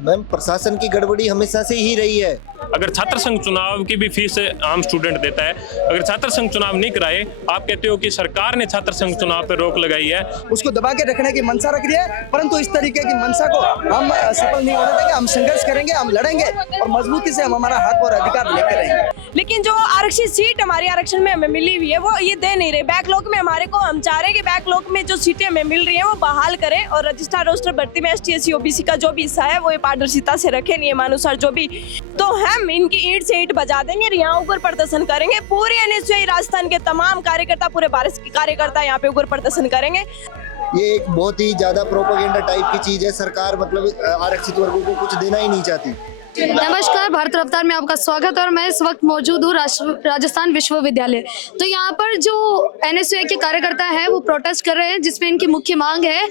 Ma'am, प्रशासन की गड़बड़ी हमेशा से ही रही है। अगर छात्र संघ चुनाव की भी फीस आम स्टूडेंट देता है, अगर छात्र संघ चुनाव नहीं कराए, आप कहते हो कि सरकार ने छात्र संघ चुनाव पर रोक लगाई है, उसको दबा के रखने की मंशा रख रही है, परंतु इस तरीके की मंशा को हम सफल नहीं होने देंगे। हम संघर्ष करेंगे, हम लड़ेंगे और मजबूती से हम हमारा हक और अधिकार लेकर रहेंगे। लेकिन जो आरक्षित सीट हमारी आरक्षण में हमें मिली हुई है वो ये दे नहीं रहे। बैकलॉग में हमारे को, हम चाह रहे हैं कि बैकलॉग में जो सीटें हमें मिल रही हैं वो बहाल करें और रजिस्ट्रार रोस्टर भर्ती में ST SC OBC का जो भी हिस्सा है वो पारदर्शिता से रखें, नियमानुसार जो भी। तो हम इनकी ईंट से ईंट बजा देंगे और यहाँ उग्र प्रदर्शन करेंगे। पूरे NSUI राजस्थान के तमाम कार्यकर्ता, पूरे भारत के कार्यकर्ता यहाँ पे उग्र प्रदर्शन करेंगे। ये एक बहुत ही ज्यादा प्रोपेगेंडा टाइप की चीज है। सरकार मतलब आरक्षित वर्गों को कुछ देना ही नहीं चाहती। नमस्कार, भारत रफ्तार में आपका स्वागत है और मैं इस वक्त मौजूद हूँ राजस्थान विश्वविद्यालय। तो यहाँ पर जो NSUI के कार्यकर्ता हैं वो प्रोटेस्ट कर रहे हैं, जिसमें इनकी मुख्य मांग है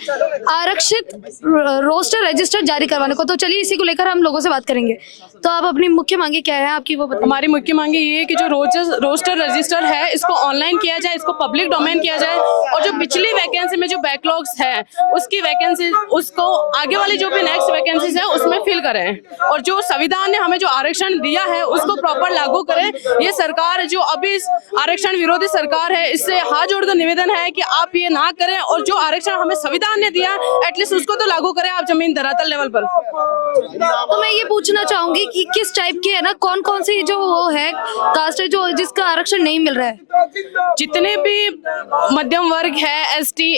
आरक्षित रोस्टर रजिस्टर जारी करवाने को। तो चलिए इसी को लेकर हम लोगों से बात करेंगे। तो आप अपनी मुख्य मांगे क्या है आपकी, वो बताइए। हमारी मुख्य मांगे ये है कि जो रोस्टर रजिस्टर है इसको ऑनलाइन किया जाए, इसको पब्लिक डोमेन किया जाए और जो पिछली वैकेंसी में जो बैकलॉग्स है उसकी वैकेंसी उसको आगे वाली जो भी नेक्स्ट वैकेंसीज है उसमें फिल करें और जो संविधान ने हमें जो आरक्षण दिया है उसको प्रॉपर लागू करें। ये सरकार जो अभी आरक्षण विरोधी सरकार है, इससे हाथ जोड़कर निवेदन है कि आप ये ना करें और जो आरक्षण हमें संविधान ने दिया एटलीस्ट उसको तो लागू करें आप जमीन धरातल लेवल पर। तो मैं ये पूछना चाहूंगी कि किस टाइप की है ना, कौन कौन सी जो वो है कास्ट है जो जिसका आरक्षण नहीं मिल रहा है? जितने भी मध्यम वर्ग है, ST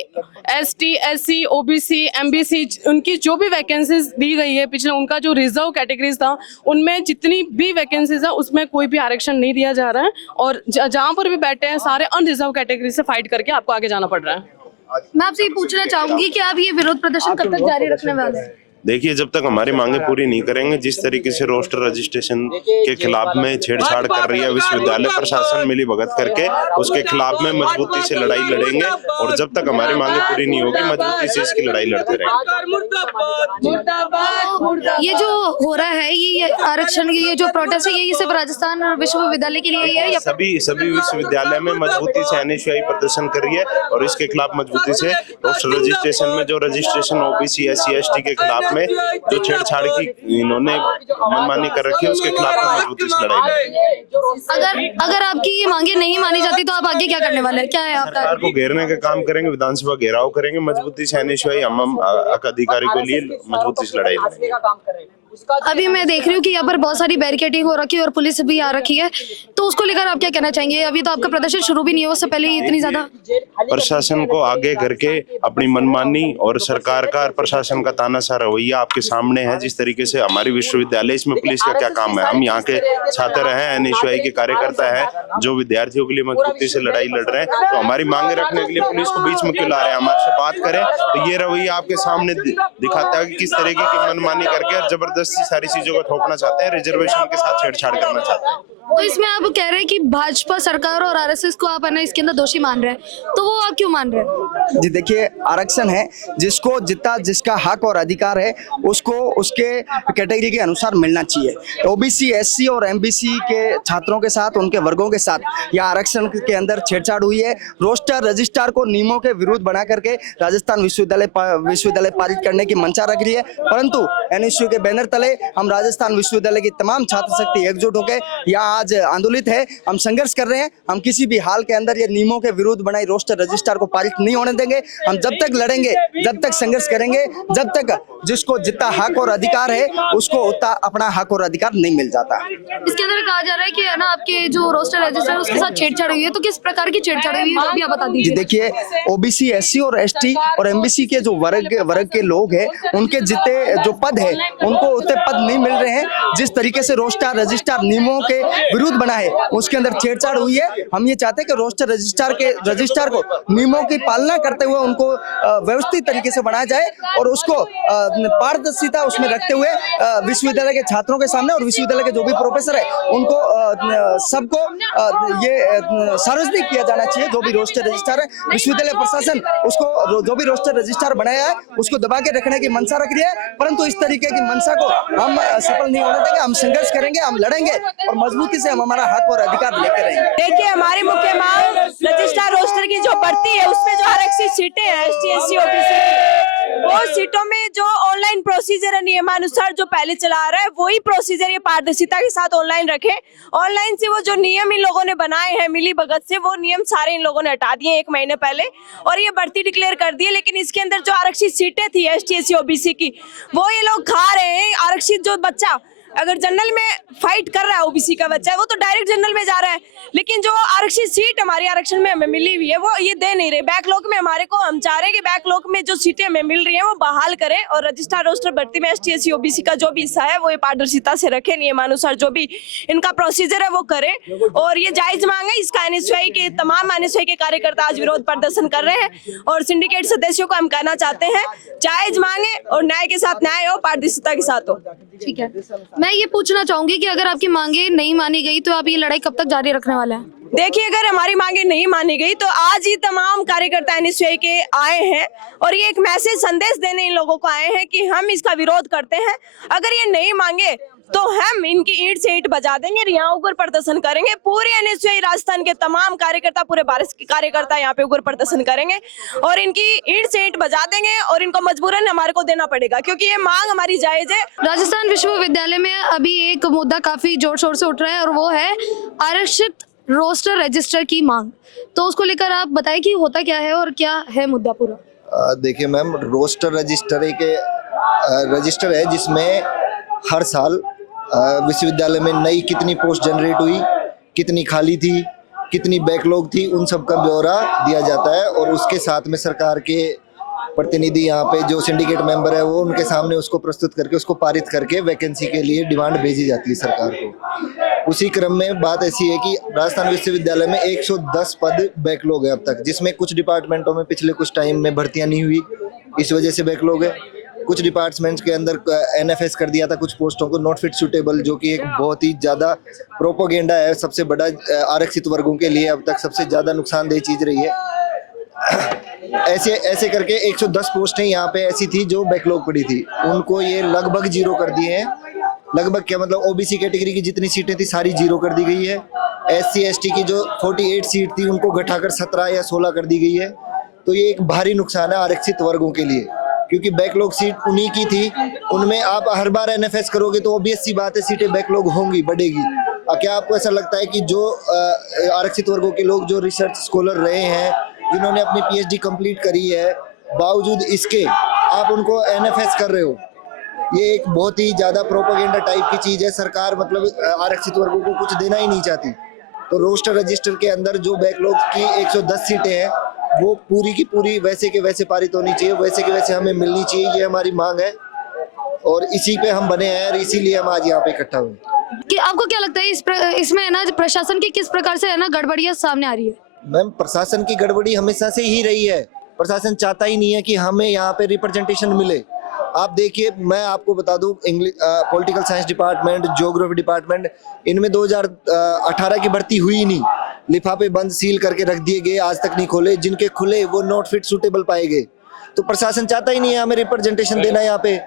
SC OBC MBC, उनकी जो भी वैकेंसीज दी गई है पिछले, उनका जो रिजर्व कैटेगरीज था उनमें जितनी भी वैकेंसीज है उसमें कोई भी आरक्षण नहीं दिया जा रहा है और जहां पर भी बैठे हैं सारे अनरिजर्व कैटेगरी से फाइट करके आपको आगे जाना पड़ रहा है। मैं आपसे ये पूछना चाहूंगी कि आप ये विरोध प्रदर्शन कब तक जारी रखने वाले हैं? देखिए, जब तक हमारी मांगे पूरी नहीं करेंगे, जिस तरीके से रोस्टर रजिस्ट्रेशन के खिलाफ में छेड़छाड़ कर रही है विश्वविद्यालय प्रशासन मिली भगत करके, उसके खिलाफ में मजबूती से लड़ाई लड़ेंगे और जब तक हमारी मांगे पूरी नहीं होगी मजबूती से इसकी लड़ाई लड़ते रहेंगे। ये जो हो रहा है ये आरक्षण, ये जो प्रोटेस्ट है, ये सिर्फ राजस्थान विश्वविद्यालय के लिए है या सभी विश्वविद्यालय में मजबूती से NSUI प्रदर्शन कर रही है और इसके खिलाफ मजबूती से रोस्टर रजिस्ट्रेशन में जो रजिस्ट्रेशन OBC SC ST के खिलाफ में जो छेड़छाड़ की इन्होंने मनमानी कर रखी है उसके खिलाफ मजबूती से लड़ाई लड़ेंगे। अगर आपकी ये मांगे नहीं मानी जाती तो आप आगे क्या करने वाले हैं? क्या है आपका? सरकार को घेरने का काम करेंगे, विधानसभा घेराव करेंगे, मजबूती से NSUI हम अधिकारी के लिए मजबूती से लड़ाई लड़ेंगे। अभी मैं देख रही हूँ कि यहाँ पर बहुत सारी बैरिकेडिंग हो रखी है और पुलिस भी आ रखी है, तो उसको लेकर आप क्या कहना चाहेंगे? अभी तो आपका प्रदर्शन शुरू भी नहीं हुआ, उससे पहले ही इतनी ज्यादा प्रशासन को आगे करके अपनी मनमानी और सरकार का प्रशासन का तानाशाह रवैया आपके सामने है। जिस तरीके से हमारी विश्वविद्यालय, इसमें पुलिस का क्या काम है? हम यहाँ के छात्र हैं, NSUI के कार्यकर्ता हैं जो विद्यार्थियों के लिए मजबूती से लड़ाई लड़ रहे हैं, तो हमारी मांगे रखने के लिए पुलिस को बीच में क्यों ला रहे हैं? हमारे से बात करें तो ये रवैया आपके सामने दिखाता है कि किस तरीके की मनमानी करके और जबरदस्ती सारी चीजों को थोपना चाहते हैं, रिजर्वेशन के साथ छेड़छाड़ करना चाहते हैं। तो इसमें आप कह रहे हैं कि भाजपा सरकार और RSS को आप है ना इसके अंदर दोषी मान रहे हैं, तो वो आप क्यों मान रहे हैं? जी देखिए, आरक्षण है, जिसको जितना जिसका हक और अधिकार है उसको उसके कैटेगरी के अनुसार मिलना चाहिए। OBC SC और MBC के छात्रों के साथ, उनके वर्गों के साथ यह आरक्षण के अंदर छेड़छाड़ हुई है। रोस्टर रजिस्ट्रार को नियमों के विरुद्ध बना करके राजस्थान विश्वविद्यालय पारित करने की मंशा रख रही है, परंतु NSUI के बैनर तले हम राजस्थान विश्वविद्यालय की तमाम छात्र शक्ति एकजुट होकर यहाँ आज आंदोलित है। हम संघर्ष कर रहे हैं। हम किसी भी हाल के अंदर ये नियमों के विरुद्ध बनाई रोस्टर रजिस्टर को पारित नहीं होने देंगे। हम जब तक लड़ेंगे, जब तक संघर्ष करेंगे, जब तक जिसको जितना हक और अधिकार है उसको उतना अपना हक और अधिकार नहीं मिल जाता। इसके अंदर कहा जा रहा है कि है ना आपके जो रोस्टर रजिस्टर उसके साथ छेड़छाड़ हुई है, तो किस प्रकार की छेड़छाड़ हुई है भी आप बता दीजिए। देखिए, OBC SC और ST और MBC के जो वर्ग के लोग हैं उनके जितने जो पद है उनको उतने पद नहीं मिल रहे हैं। जिस तरीके से रोस्टर रजिस्टर नियमों के विरुद्ध बना है उसके अंदर छेड़छाड़ हुई है। हम ये चाहते हैं कि रोस्टर रजिस्टर को नियमों की पालना करते हुए उनको व्यवस्थित तरीके से बनाया जाए और उसको पारदर्शिता उसमें रखते हुए विश्वविद्यालय के छात्रों के सामने और विश्वविद्यालय के जो भी प्रोफेसर है उनको सबको ये सार्वजनिक किया जाना चाहिए। जो भी रोस्टर रजिस्टर है, विश्वविद्यालय प्रशासन उसको जो भी रोस्टर रजिस्टर बनाया है उसको दबा के रखने की मंशा रख रही है, परंतु इस तरीके की मंशा को हम सफल नहीं होने देंगे। हम संघर्ष करेंगे, हम लड़ेंगे और मजबूती से हम हमारा हक और अधिकार लेकर रहेंगे। देखिए, हमारी मुख्य मांग रजिस्ट्रार रोस्टर की जो भर्ती है उसमें जो आरक्षित सीटें हैं ST SC OBC वो सीटों में जो ऑनलाइन प्रोसीजर है नियमानुसार जो पहले चला रहा है वही प्रोसीजर ये पारदर्शिता के साथ ऑनलाइन रखे। ऑनलाइन से वो जो नियम इन लोगों ने बनाए हैं मिली भगत से, वो नियम सारे इन लोगों ने हटा दिए 1 महीने पहले और ये बढ़ती डिक्लेयर कर दी है। लेकिन इसके अंदर जो आरक्षित सीटें थी ST SC OBC की, वो ये लोग खा रहे हैं। आरक्षित जो बच्चा अगर जनरल में फाइट कर रहा है, OBC का बच्चा है, वो तो डायरेक्ट जनरल में जा रहा है। लेकिन जो आरक्षित सीट हमारी आरक्षण में हमें मिली हुई है वो ये दे नहीं रहे। बैकलॉग में हमारे को हम चाह रहे हैं कि बैकलॉग में जो सीटें हमें मिल रही हैं वो बहाल करें और रजिस्ट्रार रोस्टर भर्ती में ST SC OBC का जो भी हिस्सा है वो ये पारदर्शिता से रखें, नियमानुसार जो भी इनका प्रोसीजर है वो करें। और ये जायज मांग है, इसका NSY के तमाम NSY के कार्यकर्ता आज विरोध प्रदर्शन कर रहे हैं और सिंडिकेट सदस्यों को हम कहना चाहते हैं जायज मांगे और न्याय के साथ न्याय हो, पारदर्शिता के साथ हो। ठीक है, मैं ये पूछना चाहूंगी कि अगर आपकी मांगे नहीं मानी गई तो आप ये लड़ाई कब तक जारी रखने वाले हैं? देखिए, अगर हमारी मांगे नहीं मानी गई तो आज ही तमाम कार्यकर्ता NSY के आए हैं और ये एक मैसेज संदेश देने इन लोगों को आए हैं कि हम इसका विरोध करते हैं। अगर ये नहीं मांगे तो हम इनकी ईंट से ईंट बजा देंगे, यहाँ उग्र प्रदर्शन करेंगे। पूरे NSY राजस्थान के तमाम कार्यकर्ता, पूरे भारत के कार्यकर्ता यहाँ पे उग्र प्रदर्शन करेंगे और इनकी ईंट से ईंट बजा देंगे और इनको मजबूरन हमारे को देना पड़ेगा क्योंकि ये मांग हमारी जायज है। राजस्थान विश्वविद्यालय में अभी एक मुद्दा काफी जोर शोर से उठ रहा है और वो है आरक्षित रोस्टर रजिस्टर की मांग। तो उसको लेकर आप बताएं कि होता क्या है और क्या है मुद्दा पूरा। देखिए मैम, रोस्टर रजिस्टर एक रजिस्टर है जिसमें हर साल विश्वविद्यालय में नई कितनी पोस्ट जनरेट हुई, कितनी खाली थी, कितनी बैकलॉग थी, उन सब का ब्यौरा दिया जाता है और उसके साथ में सरकार के प्रतिनिधि यहाँ पे जो सिंडिकेट मेंबर है वो उनके सामने उसको प्रस्तुत करके उसको पारित करके वैकेंसी के लिए डिमांड भेजी जाती है सरकार को। उसी क्रम में बात ऐसी है कि राजस्थान विश्वविद्यालय में 110 पद बैकलॉग है अब तक, जिसमें कुछ डिपार्टमेंटों में पिछले कुछ टाइम में भर्तियां नहीं हुई, इस वजह से बैकलॉग है। कुछ डिपार्टमेंट्स के अंदर NFS कर दिया था कुछ पोस्टों को नॉट फिट सूटेबल, जो कि एक बहुत ही ज़्यादा प्रोपोगेंडा है, सबसे बड़ा आरक्षित वर्गों के लिए अब तक सबसे ज़्यादा नुकसानदेह चीज़ रही है। ऐसे करके 110 पोस्टें यहाँ पे ऐसी थी जो बैकलॉग पड़ी थी, उनको ये लगभग जीरो कर दिए हैं। लगभग क्या मतलब, OBC कैटेगरी की जितनी सीटें थी सारी जीरो कर दी गई है। SC ST की जो 48 सीट थी उनको घटाकर 17 या 16 कर दी गई है। तो ये एक भारी नुकसान है आरक्षित वर्गों के लिए, क्योंकि बैकलॉग सीट उन्हीं की थी, उनमें आप हर बार NFS करोगे तो ऑब्वियस सी बात है सीटें बैकलॉग होंगी, बढ़ेगी। क्या आपको ऐसा लगता है कि जो आरक्षित वर्गों के लोग जो रिसर्च स्कॉलर रहे हैं, जिन्होंने अपनी PhD कंप्लीट करी है, बावजूद इसके आप उनको NFS कर रहे हो, ये एक बहुत ही ज़्यादा प्रोपेगेंडा टाइप की चीज़ है। सरकार मतलब आरक्षित वर्गों को कुछ देना ही नहीं चाहती। तो रोस्टर रजिस्टर के अंदर जो बैकलॉग की 110 सीटें हैं वो पूरी की पूरी वैसे के वैसे पारित होनी चाहिए, वैसे के वैसे हमें मिलनी चाहिए, ये हमारी मांग है और इसी पे हम बने हैं और इसीलिए हम आज यहाँ पे इकट्ठा हुए। कि आपको क्या लगता है इसमें है ना प्रशासन की किस प्रकार से है ना गड़बड़ियां सामने आ रही है? मैम, प्रशासन की गड़बड़ी हमेशा से ही रही है। प्रशासन चाहता ही नहीं है कि हमें यहाँ पे रिप्रेजेंटेशन मिले। आप देखिए, मैं आपको बता दूं, English political science department, geography department, इनमें 2018 की भर्ती हुई नहीं, लिफाफे बंद सील करके रख दिए गए, आज तक नहीं खोले। जिनके खुले वो नॉट फिट सूटेबल पाए गए। तो प्रशासन चाहता ही नहीं है हमें रिप्रेजेंटेशन देना यहाँ पे।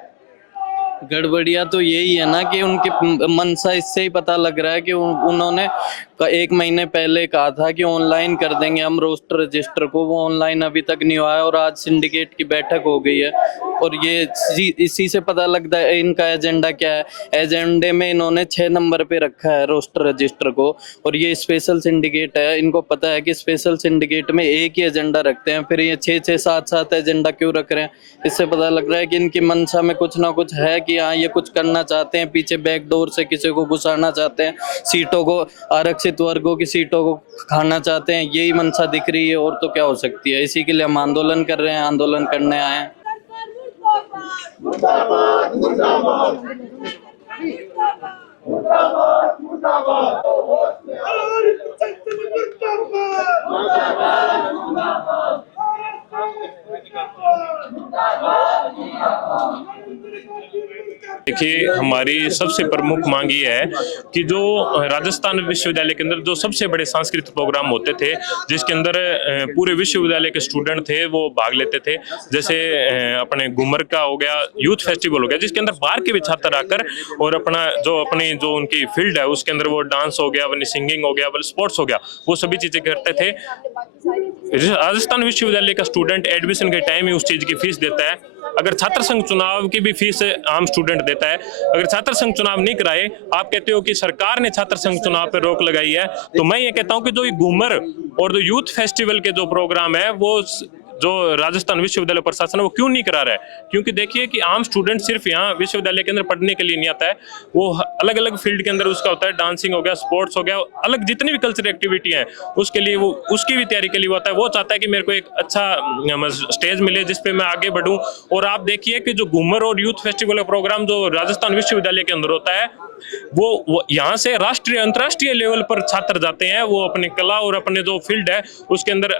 गड़बड़ियाँ तो यही है ना कि उनकी मनसा इससे ही पता लग रहा है कि उन्होंने 1 महीने पहले कहा था कि ऑनलाइन कर देंगे हम रोस्टर रजिस्टर को, वो ऑनलाइन अभी तक नहीं हुआ है और आज सिंडिकेट की बैठक हो गई है और ये इसी से पता लगता है इनका एजेंडा क्या है। एजेंडे में इन्होंने 6 नंबर पे रखा है रोस्टर रजिस्टर को और ये स्पेशल सिंडिकेट है, इनको पता है कि स्पेशल सिंडिकेट में एक ही एजेंडा रखते हैं, फिर ये 6-6, 7-7 एजेंडा क्यों रख रहे हैं। इससे पता लग रहा है कि इनकी मनसा में कुछ ना कुछ है कि हाँ ये कुछ करना चाहते हैं, पीछे बैकडोर से किसी को घुसाना चाहते हैं, सीटों को आरक्षित वर्गों की सीटों को खाना चाहते हैं, यही मनसा दिख रही है और तो क्या हो सकती है। इसी के लिए हम आंदोलन कर रहे हैं, आंदोलन करने आए हैं। देखिए, हमारी सबसे प्रमुख मांग ये है कि जो राजस्थान विश्वविद्यालय के अंदर जो सबसे बड़े सांस्कृतिक प्रोग्राम होते थे, जिसके अंदर पूरे विश्वविद्यालय के स्टूडेंट थे वो भाग लेते थे, जैसे अपने घूमर का हो गया, यूथ फेस्टिवल हो गया, जिसके अंदर बाहर के भी छात्र आकर और अपनी जो उनकी फील्ड है उसके अंदर वो डांस हो गया, अपनी सिंगिंग हो गया, स्पोर्ट्स हो गया, वो सभी चीजें करते थे। राजस्थान विश्वविद्यालय का स्टूडेंट एडमिशन के टाइम ही उस चीज की फीस देता है अगर छात्र संघ चुनाव की भी फीस आम स्टूडेंट देता है, अगर छात्र संघ चुनाव नहीं कराए, आप कहते हो कि सरकार ने छात्र संघ चुनाव पर रोक लगाई है, तो मैं ये कहता हूं कि जो घूमर और जो यूथ फेस्टिवल के जो प्रोग्राम है वो जो राजस्थान विश्वविद्यालय प्रशासन है वो क्यों नहीं करा रहा है? क्योंकि देखिए कि आम स्टूडेंट सिर्फ यहाँ विश्वविद्यालय के अंदर पढ़ने के लिए नहीं आता है, वो अलग अलग फील्ड के अंदर उसका होता है, डांसिंग हो गया, स्पोर्ट्स हो गया, अलग जितनी भी कल्चरल एक्टिविटी है उसके लिए वो उसकी भी तैयारी के लिए होता है। वो चाहता है कि मेरे को एक अच्छा स्टेज मिले जिसपे मैं आगे बढ़ूं। और आप देखिए कि जो घूमर और यूथ फेस्टिवल प्रोग्राम जो राजस्थान विश्वविद्यालय के अंदर होता है वो यहाँ से राष्ट्रीय अंतर्राष्ट्रीय लेवल पर छात्र जाते हैं, वो अपनी कला और अपने जो फील्ड है उसके अंदर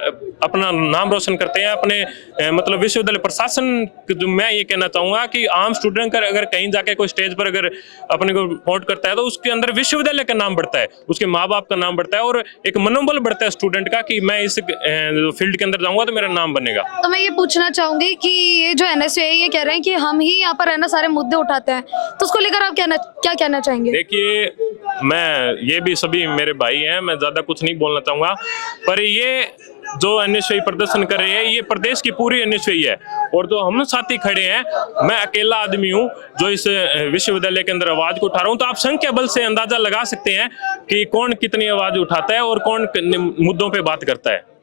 अपना नाम रोशन करते हैं। अपने मतलब विश्वविद्यालय प्रशासन मैं ये कहना चाहूंगा कि आम स्टूडेंट का अगर कहीं जाके कोई स्टेज पर अगर अपने को वोट करता है तो उसके अंदर विश्वविद्यालय का नाम बढ़ता है, उसके माँ बाप का नाम बढ़ता है और एक मनोबल बढ़ता है स्टूडेंट का कि मैं इस फील्ड के अंदर जाऊंगा तो मेरा नाम बनेगा। तो मैं ये पूछना चाहूंगी कि ये जो NSUA ये कह रहे हैं कि हम ही यहाँ पर है ना सारे मुद्दे उठाते हैं, तो उसको लेकर आप क्या कहना चाहेंगे? देखिए, मैं ये भी सभी मेरे भाई हैं, मैं ज्यादा कुछ नहीं बोलना चाहूंगा, पर ये जो NSUA प्रदर्शन कर रही है ये प्रदेश की पूरी NSUA है और जो हम साथी खड़े हैं, मैं अकेला आदमी हूं जो इस विश्वविद्यालय के अंदर आवाज को उठा रहा हूं। तो आप संख्या बल से अंदाजा लगा सकते हैं कि कौन कितनी आवाज उठाता है और कौन मुद्दों पे बात करता है।